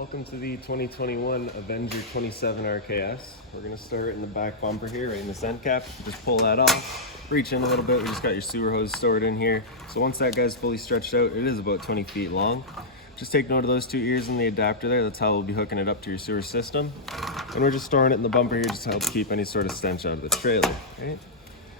Welcome to the 2021 Avenger 27 RKS. We're going to start in the back bumper here, right in this end cap. Just pull that off, reach in a little bit. We just got your sewer hose stored in here. So once that guy's fully stretched out, it is about 20 feet long. Just take note of those two ears in the adapter there. That's how we'll be hooking it up to your sewer system. And we're just storing it in the bumper here just to help keep any sort of stench out of the trailer. Right?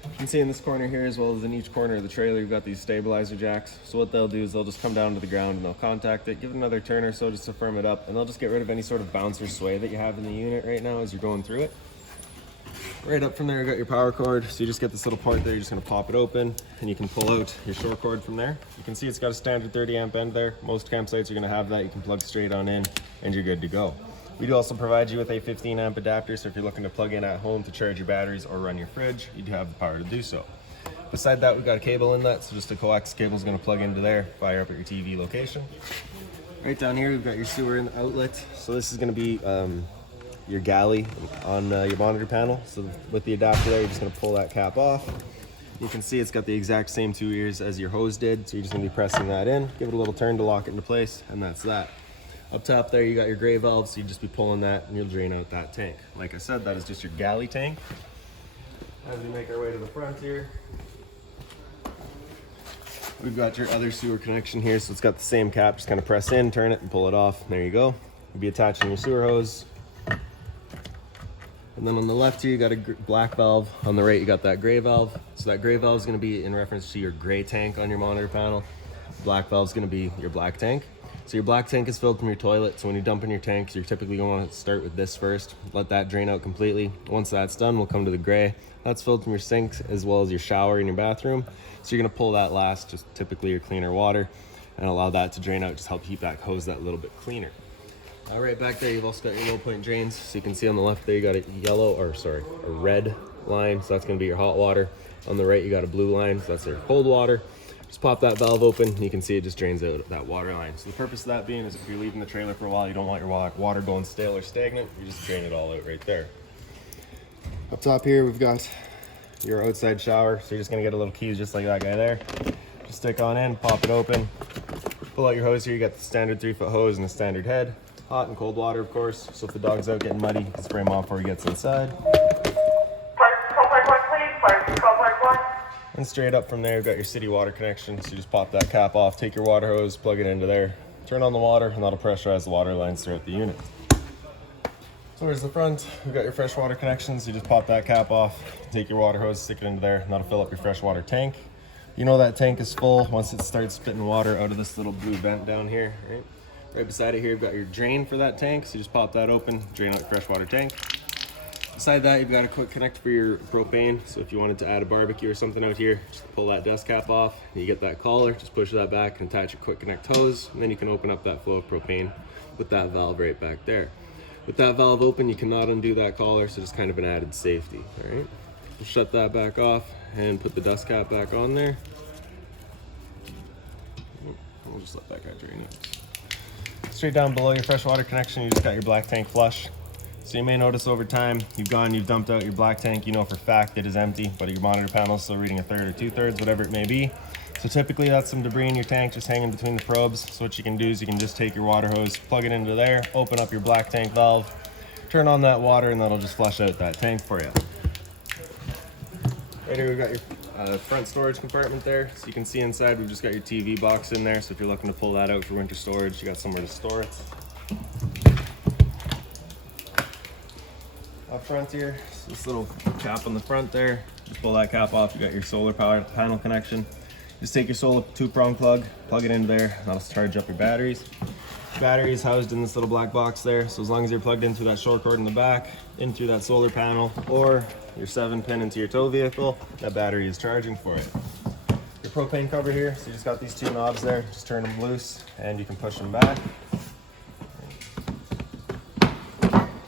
You can see in this corner here, as well as in each corner of the trailer, you've got these stabilizer jacks. So what they'll do is they'll just come down to the ground and they'll contact it, give it another turn or so just to firm it up, and they'll just get rid of any sort of bounce or sway that you have in the unit right now as you're going through it. Right up from there, you got your power cord. So you just get this little part there, you're just gonna pop it open, and you can pull out your short cord from there. You can see it's got a standard 30 amp end there. Most campsites are gonna have that. You can plug straight on in, and you're good to go. We do also provide you with a 15 amp adapter, so if you're looking to plug in at home to charge your batteries or run your fridge, you do have the power to do so. Beside that, we've got a cable inlet, so just a coax cable is going to plug into there, fire up at your TV location. Right down here, we've got your sewer in outlet. So this is going to be your galley on your monitor panel. So with the adapter there, you're just going to pull that cap off. You can see it's got the exact same two ears as your hose did, so you're just going to be pressing that in, give it a little turn to lock it into place, and that's that. Up top there, you got your gray valve, so you just be pulling that and you'll drain out that tank. Like I said, that is just your galley tank. As we make our way to the front here, we've got your other sewer connection here, so it's got the same cap. Just kind of press in, turn it, and pull it off. There you go. You'll be attaching your sewer hose. And then on the left here, you got a black valve. On the right, you got that gray valve. So that gray valve is going to be in reference to your gray tank on your monitor panel. Black valve is going to be your black tank. So your black tank is filled from your toilet. So when you dump in your tanks, you're typically going to want to start with this first. Let that drain out completely. Once that's done, we'll come to the gray. That's filled from your sinks as well as your shower in your bathroom. So you're going to pull that last, just typically your cleaner water, and allow that to drain out, just help keep that hose that little bit cleaner. Right back there, you've also got your low point drains. So you can see on the left there, you got a red line. So that's going to be your hot water. On the right, you got a blue line. So that's your cold water. Just pop that valve open, and you can see it just drains out that water line. So the purpose of that being is if you're leaving the trailer for a while, you don't want your water going stale or stagnant, you just drain it all out right there. Up top here, we've got your outside shower. So you're just gonna get a little keys just like that guy there. Just stick on in, pop it open, pull out your hose here. You got the standard 3-foot hose and the standard head. Hot and cold water, of course. So if the dog's out getting muddy, you can spray him off before he gets inside. And straight up from there, you've got your city water connection. So you just pop that cap off, take your water hose, plug it into there, turn on the water, and that'll pressurize the water lines throughout the unit. So here's the front. We've got your freshwater connections. You just pop that cap off, take your water hose, stick it into there, and that'll fill up your freshwater tank. You know that tank is full once it starts spitting water out of this little blue vent down here, right? Right beside it here, you've got your drain for that tank. So you just pop that open, drain out your freshwater tank. Beside that, you've got a quick connect for your propane. So if you wanted to add a barbecue or something out here, just pull that dust cap off. You get that collar, just push that back and attach your quick connect hose. And then you can open up that flow of propane with that valve right back there. With that valve open, you cannot undo that collar, so just kind of an added safety, all right? We'll shut that back off and put the dust cap back on there. We'll just let that guy drain it. Straight down below your freshwater connection, you just got your black tank flush. So you may notice over time, you've dumped out your black tank, you know for a fact it is empty, but your monitor panel is still reading 1/3 or 2/3, whatever it may be. So typically that's some debris in your tank just hanging between the probes. So what you can do is you can just take your water hose, plug it into there, open up your black tank valve, turn on that water, and that'll just flush out that tank for you. Right here we've got your front storage compartment there. So you can see inside we've just got your TV box in there. So if you're looking to pull that out for winter storage, you got somewhere to store it. Up front here, so this little cap on the front there, just pull that cap off, you got your solar power panel connection. Just take your solar 2-prong plug, plug it into there, and that'll charge up your batteries. Battery is housed in this little black box there, so as long as you're plugged in through that short cord in the back, in through that solar panel, or your 7-pin into your tow vehicle, that battery is charging for it. Your propane cover here, so you just got these 2 knobs there, just turn them loose, and you can push them back.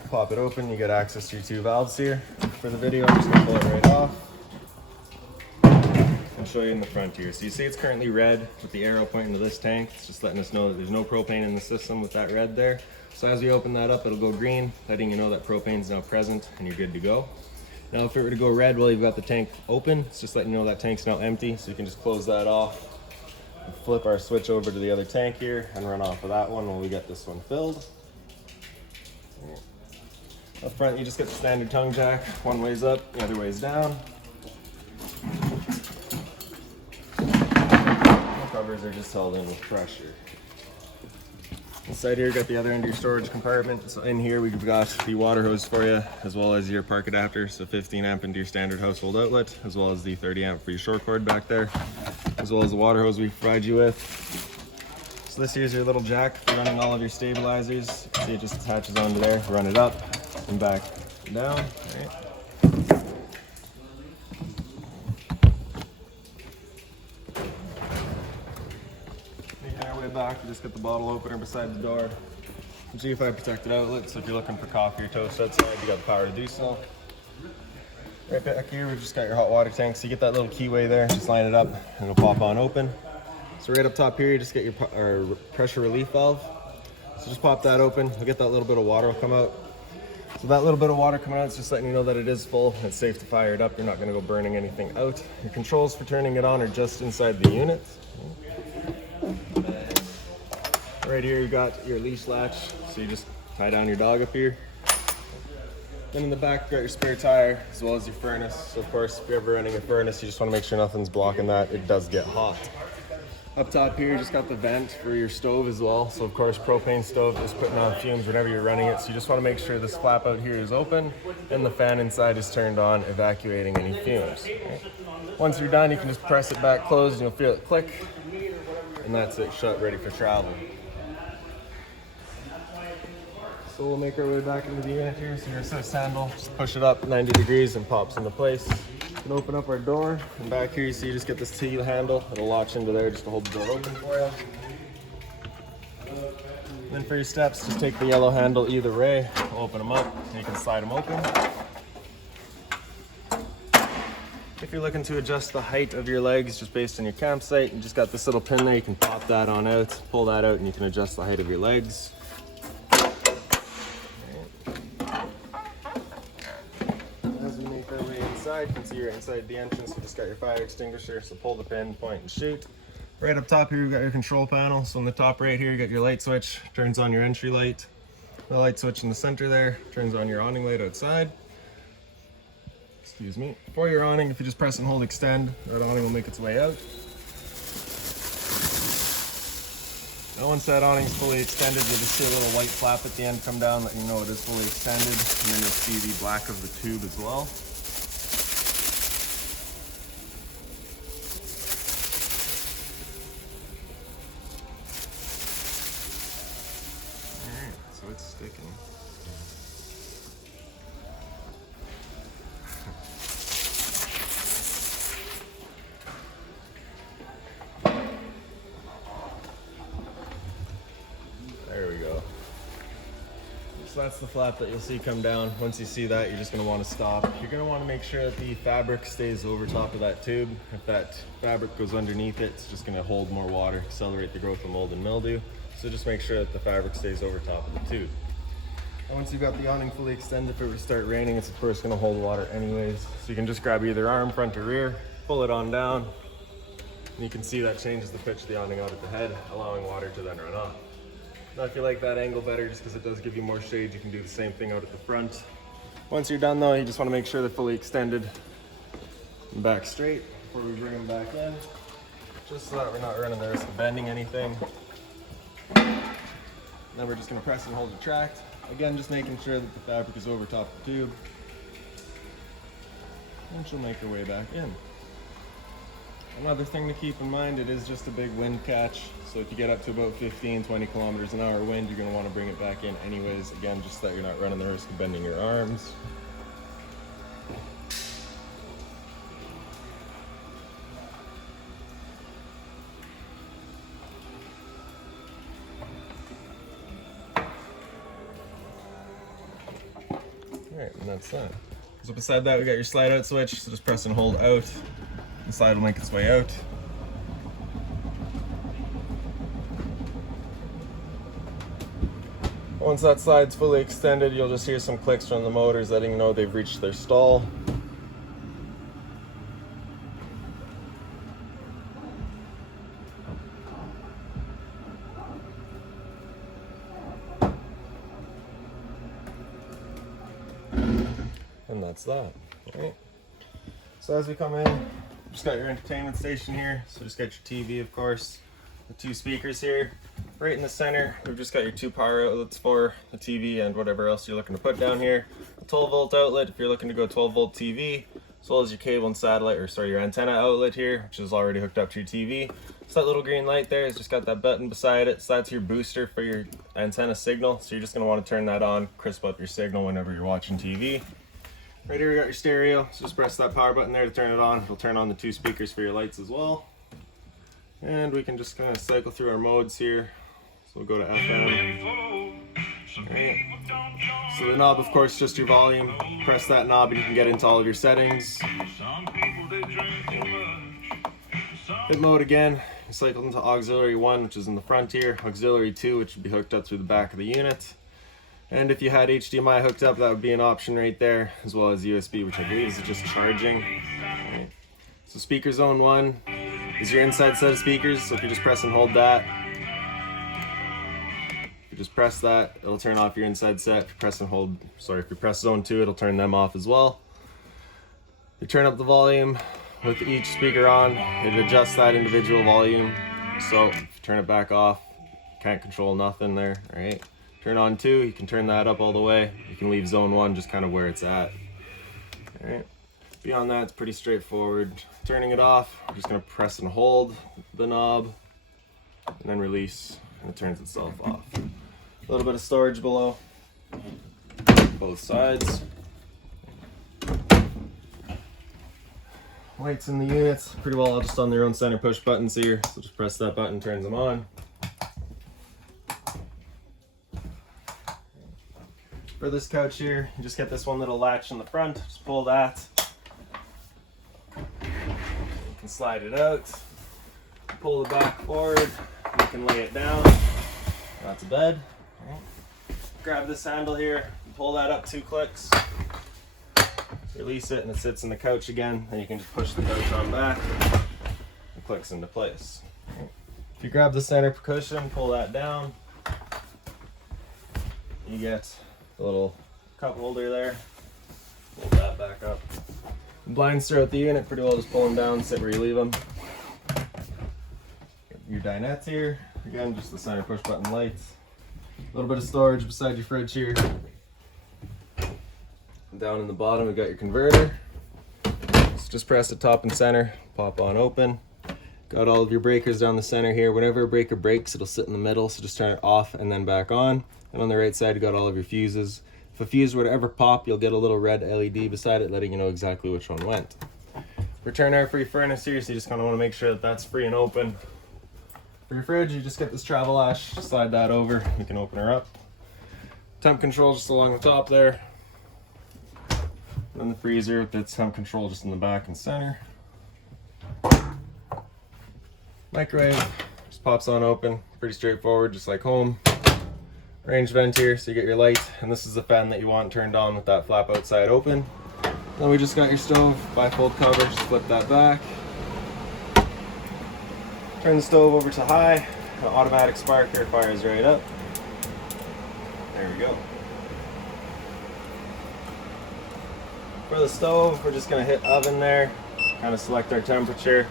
Pop it open, you get access to your 2 valves here. For the video, I'm just gonna pull it right off and show you in the front here. So you see it's currently red with the arrow pointing to this tank. It's just letting us know that there's no propane in the system with that red there. So as we open that up, it'll go green, letting you know that propane is now present and you're good to go. Now if it were to go red while you've got the tank open, it's just letting you know that tank's now empty. So you can just close that off, and flip our switch over to the other tank here and run off of that one while we get this one filled. Up front, you just get the standard tongue jack. One way's up, the other way's down. The covers are just held in with pressure. Inside here, you got the other end of your storage compartment. So in here, we've got the water hose for you, as well as your park adapter. So 15 amp into your standard household outlet, as well as the 30 amp for your short cord back there, as well as the water hose we provide you with. So this here's your little jack for running all of your stabilizers. See, it just attaches onto there. Run it up and back and down. Right. Making our way back, we just get the bottle opener beside the door. G5 protected outlet, so if you're looking for coffee or toast outside, you got the power to do so. Right back here, we've just got your hot water tank. So you get that little keyway there, just line it up and it'll pop on open. So right up top here, you just get your pressure relief valve. So just pop that open, you'll get that little bit of water will come out. So that little bit of water coming out is just letting you know that it is full and it's safe to fire it up. You're not gonna go burning anything out. Your controls for turning it on are just inside the unit. Right here, you got your leash latch. So you just tie down your dog up here. Then in the back, you got your spare tire, as well as your furnace. So of course, if you're ever running a furnace, you just wanna make sure nothing's blocking that. It does get hot. Up top here, you just got the vent for your stove as well. So of course, propane stove is putting on fumes whenever you're running it. So you just wanna make sure this flap out here is open and the fan inside is turned on, evacuating any fumes. Once you're done, you can just press it back closed and you'll feel it click. And that's it, shut, ready for travel. So we'll make our way back into the unit here. So here's this handle, just push it up 90 degrees and pops into place. We can open up our door, and back here you see you just get this T handle. It'll latch into there just to hold the door open for you. And then for your steps, just take the yellow handle either way, open them up, and you can slide them open. If you're looking to adjust the height of your legs just based on your campsite, you just got this little pin there, you can pop that on out, pull that out, and you can adjust the height of your legs. You can see you're inside the entrance. You just got your fire extinguisher, so pull the pin, point and shoot. Right up top here, you've got your control panel. So on the top right here, you got your light switch, turns on your entry light. The light switch in the center there turns on your awning light outside. Excuse me. For your awning, if you just press and hold extend, that awning will make its way out. Now once that awning is fully extended, you'll just see a little white flap at the end come down, letting you know it is fully extended. And then you'll see the black of the tube as well. So it's sticking. There we go. So that's the flap that you'll see come down. Once you see that, you're just going to want to stop. You're going to want to make sure that the fabric stays over top of that tube. If that fabric goes underneath it, it's just going to hold more water, accelerate the growth of mold and mildew. So just make sure that the fabric stays over top of the tube. And once you've got the awning fully extended, if it were to start raining, it's of course going to hold water anyways. So you can just grab either arm, front or rear, pull it on down, and you can see that changes the pitch of the awning out at the head, allowing water to then run off. Now if you like that angle better, just because it does give you more shade, you can do the same thing out at the front. Once you're done though, you just want to make sure they're fully extended and back straight before we bring them back in, just so that we're not running the risk of bending anything. Then we're just going to press and hold retract. Again, just making sure that the fabric is over top of the tube. And she'll make her way back in. Another thing to keep in mind, it is just a big wind catch. So if you get up to about 15, 20 kilometers an hour wind, you're going to want to bring it back in anyways. Again, just so that you're not running the risk of bending your arms. Alright, and that's that. So beside that, we got your slide out switch, so just press and hold out. The slide will make its way out. Once that slide's fully extended, you'll just hear some clicks from the motors letting you know they've reached their stall. And that's that. All right. So as we come in, just got your entertainment station here. So just got your TV, of course, the 2 speakers here. Right in the center, we've just got your 2 power outlets for the TV and whatever else you're looking to put down here. A 12-volt outlet if you're looking to go 12-volt TV, as well as your cable and satellite, or sorry, your antenna outlet here, which is already hooked up to your TV. So that little green light there has just got that button beside it. So that's your booster for your antenna signal. So you're just going to want to turn that on, crisp up your signal whenever you're watching TV. Right here we got your stereo, so just press that power button there to turn it on. It'll turn on the 2 speakers for your lights as well. And we can just kind of cycle through our modes here. So we'll go to FM. Right. So the knob, of course, just your volume. Press that knob and you can get into all of your settings. Hit mode again. You cycle into auxiliary 1, which is in the front here. Auxiliary 2, which would be hooked up through the back of the unit. And if you had HDMI hooked up, that would be an option right there, as well as USB, which I believe is just charging. Right. So speaker zone 1 is your inside set of speakers. So if you just press and hold that, if you just press that, it'll turn off your inside set. If you press and hold, sorry, if you press zone 2, it'll turn them off as well. You turn up the volume with each speaker on, it adjusts that individual volume. So if you turn it back off, you can't control nothing there, all right? Turn on 2, you can turn that up all the way. You can leave zone 1 just kind of where it's at. All right. Beyond that, it's pretty straightforward. Turning it off, we're just gonna press and hold the knob and then release, and it turns itself off. A little bit of storage below, both sides. Lights in the units, pretty well all just on their own center push buttons here. So just press that button, turns them on. For this couch here, you just get this one little latch in the front, just pull that. You can slide it out, pull the back forward, you can lay it down. That's a bed. Grab this handle here, pull that up 2 clicks, release it, and it sits in the couch again. Then you can just push the couch on back, it clicks into place. If you grab the center cushion, pull that down, you get a little cup holder there. Pull that back up. Blinds throughout the unit, pretty well just pull them down, sit where you leave them. Your dinettes here, again just the center push button lights. A little bit of storage beside your fridge here. Down in the bottom we got your converter. So just press the top and center, pop on open. Got all of your breakers down the center here. Whenever a breaker breaks, it'll sit in the middle, so just turn it off and then back on. And on the right side, you got all of your fuses. If a fuse were to ever pop, you'll get a little red LED beside it, letting you know exactly which one went. Return air for your furnace here, so you just kind of want to make sure that that's free and open. For your fridge, you just get this travel lash, slide that over, you can open her up. Temp control just along the top there. And then the freezer with its temp control just in the back and center. Microwave just pops on open, pretty straightforward, just like home. Range vent here, so you get your light, and this is the fan that you want turned on with that flap outside open. Then we just got your stove, bifold cover, just flip that back. Turn the stove over to high, the automatic spark here fires right up. There we go. For the stove, we're just gonna hit oven there, kind of select our temperature,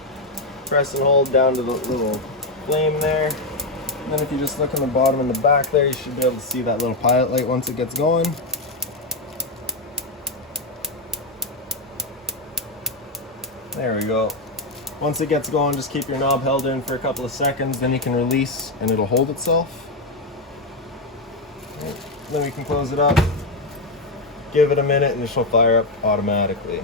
press and hold down to the little flame there. And then if you just look on the bottom and the back there, you should be able to see that little pilot light once it gets going. There we go. Once it gets going, just keep your knob held in for a couple of seconds, then you can release and it'll hold itself. Right. Then we can close it up, give it a minute, and it shall fire up automatically.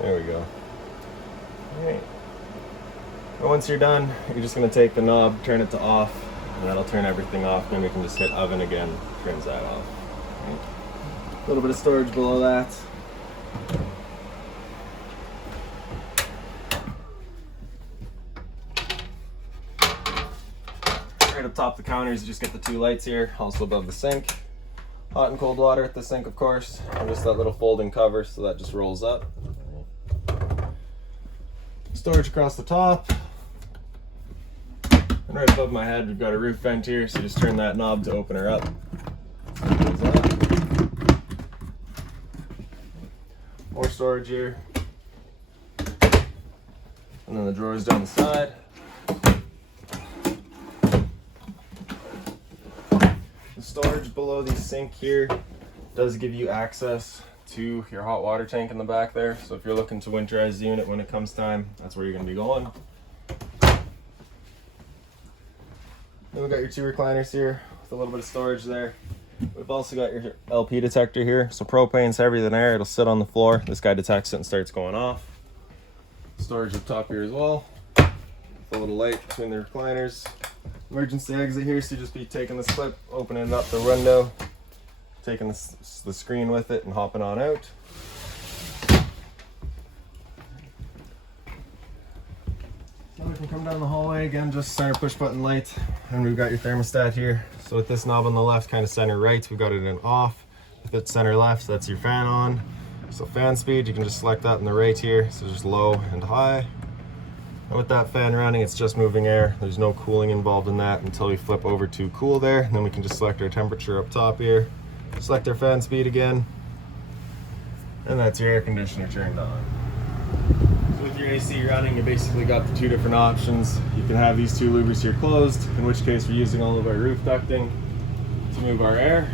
There we go. Alright. Once you're done, you're just going to take the knob, turn it to off, and that'll turn everything off. Then we can just hit oven again, turns that off. Right. A little bit of storage below that. Right up top the counters, you just get the 2 lights here, also above the sink. Hot and cold water at the sink, of course, and just that little folding cover, so that just rolls up. Storage across the top. And right above my head, we've got a roof vent here, so just turn that knob to open her up. More storage here. And then the drawers down the side. The storage below the sink here does give you access to your hot water tank in the back there. So if you're looking to winterize the unit when it comes time, that's where you're going to be going. Then we've got your 2 recliners here with a little bit of storage there. We've also got your LP detector here. So propane's heavier than air, it'll sit on the floor. This guy detects it and starts going off. Storage up top here as well. With a little light between the recliners. Emergency exit here, so you just be taking this clip, opening up the window, taking the screen with it and hopping on out. So we can come down the hallway again, just center push button light, and we've got your thermostat here. So with this knob on the left, kind of center right, we've got it in off. If it's center left, that's your fan on. So fan speed, you can just select that in the right here, so just low and high. And with that fan running, it's just moving air. There's no cooling involved in that until we flip over to cool there. And then we can just select our temperature up top here. Select our fan speed again. And that's your air conditioner turned on. So with your AC running, you basically got the 2 different options. You can have these 2 louvers here closed, in which case we're using all of our roof ducting to move our air.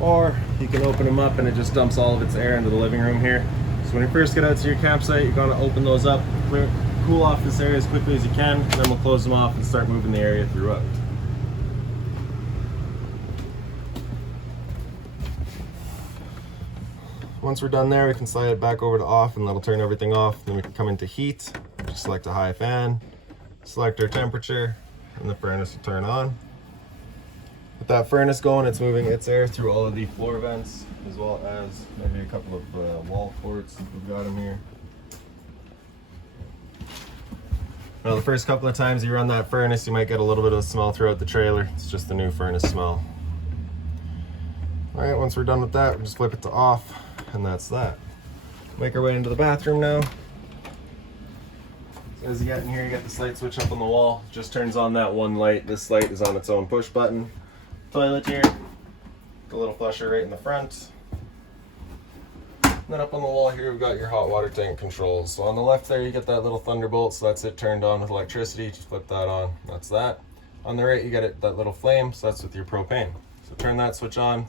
Or you can open them up and it just dumps all of its air into the living room here. So when you first get out to your campsite, you're gonna open those up, cool off this area as quickly as you can, and then we'll close them off and start moving the area throughout. Once we're done there, we can slide it back over to off and that'll turn everything off. Then we can come into heat, just select a high fan, select our temperature, and the furnace will turn on. With that furnace going, it's moving its air through all of the floor vents, as well as maybe a couple of wall ports. We've got them here. Now the first couple of times you run that furnace, you might get a little bit of smell throughout the trailer. It's just the new furnace smell. All right, once we're done with that, we just flip it to off, and that's that. Make our way into the bathroom now. So as you get in here, you get this light switch up on the wall. It just turns on that one light. This light is on its own push button. Toilet here, the little flusher right in the front. And then up on the wall here, we've got your hot water tank controls. So on the left there, you get that little thunderbolt, so that's it turned on with electricity. Just flip that on, that's that. On the right, you get that little flame, so that's with your propane. So turn that switch on,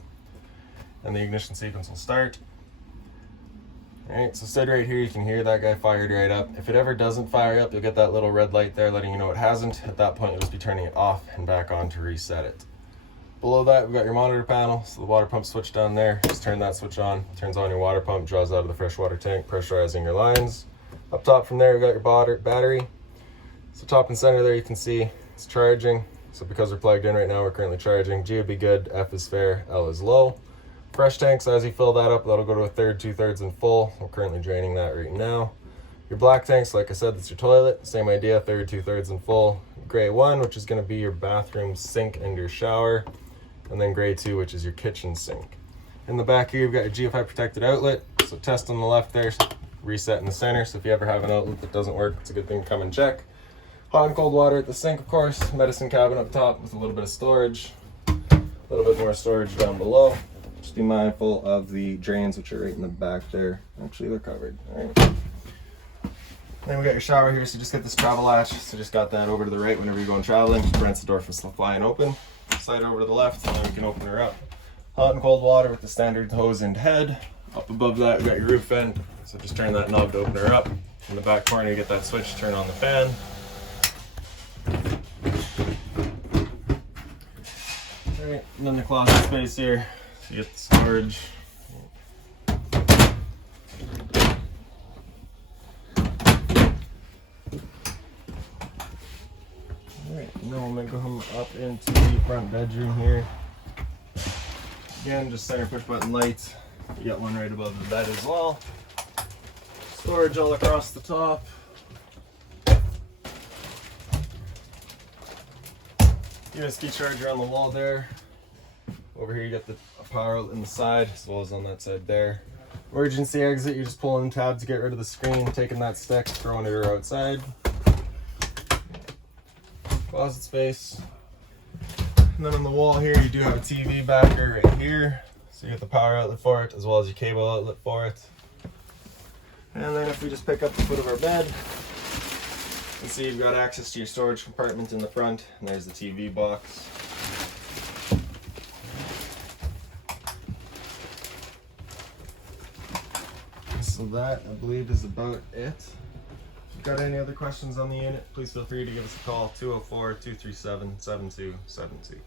and the ignition sequence will start. All right, so stood right here, you can hear that guy fired right up. If it ever doesn't fire up, you'll get that little red light there letting you know it hasn't. At that point, you'll just be turning it off and back on to reset it. Below that, we've got your monitor panel, so the water pump switch down there. Just turn that switch on, turns on your water pump, draws out of the freshwater tank, pressurizing your lines. Up top from there, we've got your battery. So top and center there, you can see it's charging. So because we're plugged in right now, we're currently charging. G would be good, F is fair, L is low. Fresh tank, so as you fill that up, that'll go to a third, 2/3 and full. We're currently draining that right now. Your black tanks, like I said, that's your toilet. Same idea, third, 2/3 and full. Gray 1, which is gonna be your bathroom sink and your shower. And then gray 2, which is your kitchen sink. In the back here, you've got your GFI protected outlet. So test on the left there, reset in the center. So if you ever have an outlet that doesn't work, it's a good thing to come and check. Hot and cold water at the sink, of course. Medicine cabinet up top with a little bit of storage. A little bit more storage down below. Just be mindful of the drains, which are right in the back there. Actually, they're covered. All right. Then we got your shower here, so just get this travel latch. So just got that over to the right whenever you're going traveling. Just prevents the door from flying open. Slide over to the left, and then we can open her up. Hot and cold water with the standard hose and head. Up above that, we got your roof vent. So just turn that knob to open her up. In the back corner, you get that switch, turn on the fan. All right, and then the closet space here. So you get the storage. Alright, and then we'll gonna come up into the front bedroom here. Again, just center push button lights. You got one right above the bed as well. Storage all across the top. USB charger on the wall there. Over here you got the power outlet in the side as well as on that side there. Emergency exit, you're just pulling the tab to get rid of the screen, taking that stick, throwing it outside. Closet space. And then on the wall here you do have a TV backer right here. So you get the power outlet for it as well as your cable outlet for it. And then if we just pick up the foot of our bed, you can see you've got access to your storage compartment in the front, and there's the TV box. So that, I believe, is about it. If you've got any other questions on the unit, please feel free to give us a call, 204-237-7272.